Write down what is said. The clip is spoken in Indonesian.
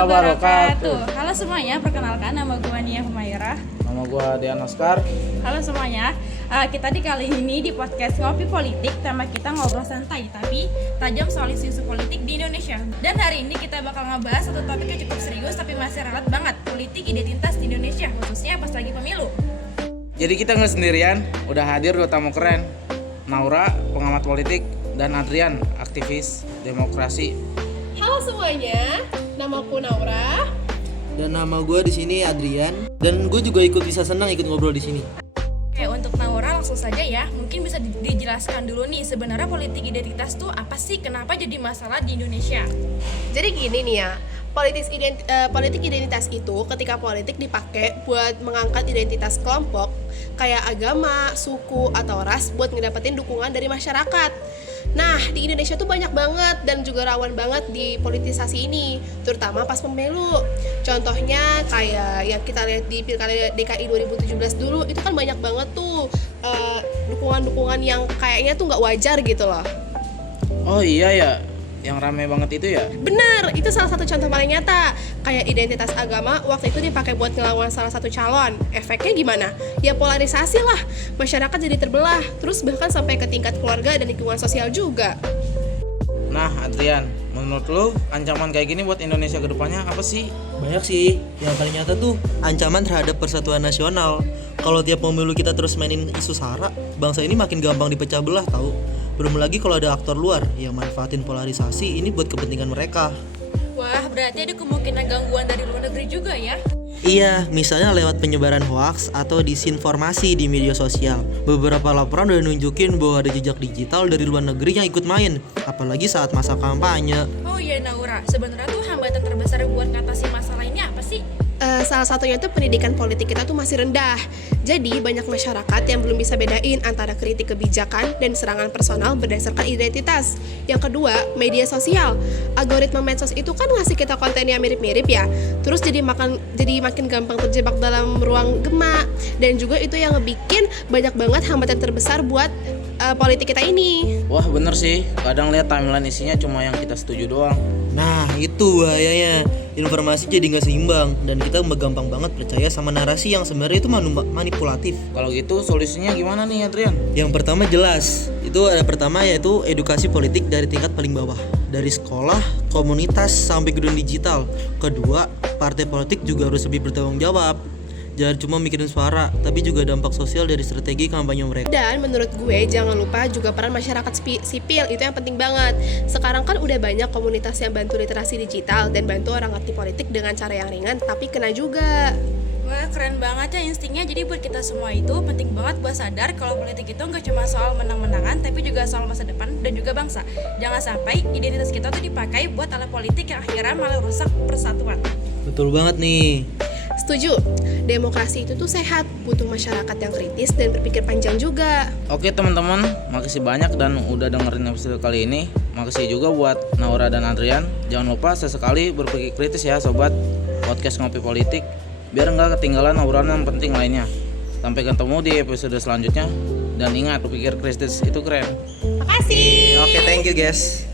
wabarakatuh. Halo semuanya, perkenalkan nama gue Nia Humairah. Nama gue Dian Oscar. Halo semuanya, kita di kali ini di podcast Ngopi Politik. Tema kita ngobrol santai tapi tajam soal isu-isu politik di Indonesia. Dan hari ini kita bakal ngebahas satu topik yang cukup serius tapi masih relate banget, politik identitas di Indonesia, khususnya pas lagi pemilu. Jadi kita nggak sendirian, udah hadir dua tamu keren, Naura, pengamat politik, dan Adrian, aktivis demokrasi. Halo semuanya, namaku Naura. Dan nama gue di sini Adrian. Dan gue juga bisa senang ikut ngobrol di sini. Oke, untuk Naura langsung saja ya. Mungkin bisa dijelaskan dulu nih, sebenarnya politik identitas tuh apa sih? Kenapa jadi masalah di Indonesia? Jadi gini nih ya, politik identitas itu ketika politik dipakai buat mengangkat identitas kelompok kayak agama, suku, atau ras buat ngedapetin dukungan dari masyarakat. Nah, di Indonesia tuh banyak banget dan juga rawan banget di politisasi ini, terutama pas pemilu. Contohnya kayak yang kita lihat di Pilkada DKI 2017 dulu, itu kan banyak banget tuh dukungan-dukungan yang kayaknya tuh nggak wajar gitu loh. Oh iya ya, yang rame banget itu ya? Bener, itu salah satu contoh paling nyata. Kayak identitas agama waktu itu dipakai buat ngelawan salah satu calon. Efeknya gimana? Ya polarisasi lah, masyarakat jadi terbelah. Terus bahkan sampai ke tingkat keluarga dan lingkungan sosial juga. Nah Adrian, menurut lu ancaman kayak gini buat Indonesia ke depannya apa sih? Banyak sih, yang paling nyata tuh ancaman terhadap persatuan nasional. Kalau tiap pemilu kita terus mainin isu sara, bangsa ini makin gampang dipecah belah tahu. Belum lagi kalau ada aktor luar yang manfaatin polarisasi ini buat kepentingan mereka. Wah, berarti ada kemungkinan gangguan dari luar negeri juga ya? Iya, misalnya lewat penyebaran hoaks atau disinformasi di media sosial. Beberapa laporan udah nunjukin bahwa ada jejak digital dari luar negeri yang ikut main, apalagi saat masa kampanye. Oh iya Naura, sebenarnya tuh hambatan terbesar buat ngatasi masalah ini apa sih? Salah satunya tuh pendidikan politik kita tuh masih rendah. Jadi banyak masyarakat yang belum bisa bedain antara kritik kebijakan dan serangan personal berdasarkan identitas. Yang kedua, media sosial. Algoritma medsos itu kan ngasih kita konten yang mirip-mirip ya. Terus jadi makin gampang terjebak dalam ruang gema. Dan juga itu yang ngebikin banyak banget hambatan terbesar buat politik kita ini. Wah bener sih, kadang lihat timeline isinya cuma yang kita setuju doang. Nah, itu bahayanya. Informasi jadi nggak seimbang dan kita gampang banget percaya sama narasi yang sebenarnya itu manipulatif. Kalau gitu solusinya gimana nih Adrian? Yang pertama jelas, itu ada pertama yaitu edukasi politik dari tingkat paling bawah, dari sekolah, komunitas sampai ke dunia digital. Kedua, partai politik juga harus lebih bertanggung jawab. Jangan cuma mikirin suara, tapi juga dampak sosial dari strategi kampanye mereka. Dan menurut gue jangan lupa juga peran masyarakat sipil, itu yang penting banget. Sekarang kan udah banyak komunitas yang bantu literasi digital dan bantu orang ngerti politik dengan cara yang ringan tapi kena juga. Wah, keren banget ya instingnya. Jadi buat kita semua itu penting banget buat sadar kalau politik itu nggak cuma soal menang-menangan, tapi juga soal masa depan dan juga bangsa. Jangan sampai identitas kita tuh dipakai buat alat politik yang akhirnya malah rusak persatuan. Betul banget nih. Setuju, demokrasi itu tuh sehat, butuh masyarakat yang kritis dan berpikir panjang juga. Oke teman-teman, makasih banyak dan udah dengerin episode kali ini. Makasih juga buat Naura dan Adrian. Jangan lupa sesekali berpikir kritis ya sobat podcast Ngopi Politik, biar nggak ketinggalan obrolan yang penting lainnya. Sampai ketemu di episode selanjutnya. Dan ingat, berpikir kritis itu keren. Makasih. Oke, thank you guys.